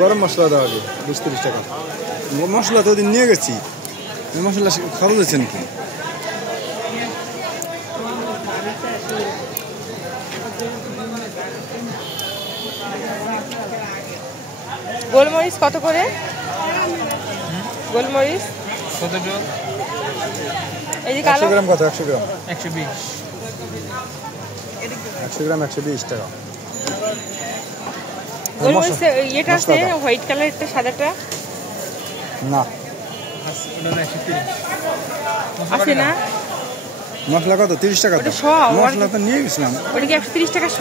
গরম মশলা দেওয়া আগে 20-30 টাকা। মশলা তো ওদিন নিয়ে গেছি, মশলা খরচ হচ্ছে নাকি? গোলমরিচ কত করে? গোলমরিচ কত গ্রাম? এই যে কালো 100 গ্রাম কত? 100 গ্রাম 120। 100 গ্রাম 120 টাকা। গোলমরিচ এটা আছে হোয়াইট কালারটা, সাদাটা না ওটা 130 আছে না? মশলা কত? 30 টাকা। ওটা শ। মশলা তো নিয়ে গেছিলাম। ওটা কি 130 টাকা শ?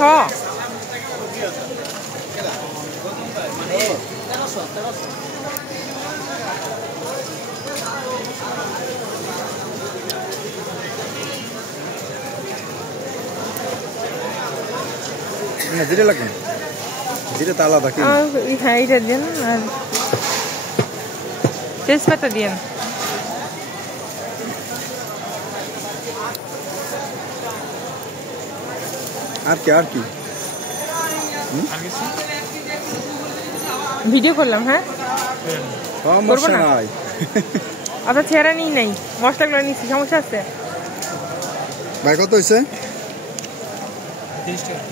না জিরে লাগবে, জিরে তো আলাদা কি? হ্যাঁ এটা দিন, আর তেজপাতা দিন। আর কি আর কি? ভিডিও করলাম। হ্যাঁ সমস্যা নাই। আপনার চেহারা নিই নাই, মশলাগুলো নিচ্ছি, সমস্যা আছে? ভাই কত হয়েছে? 30 টাকা।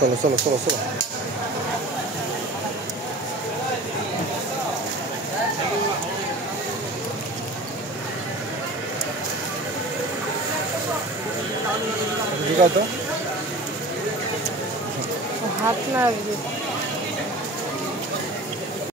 চলো চলো চলো চলো। হাত না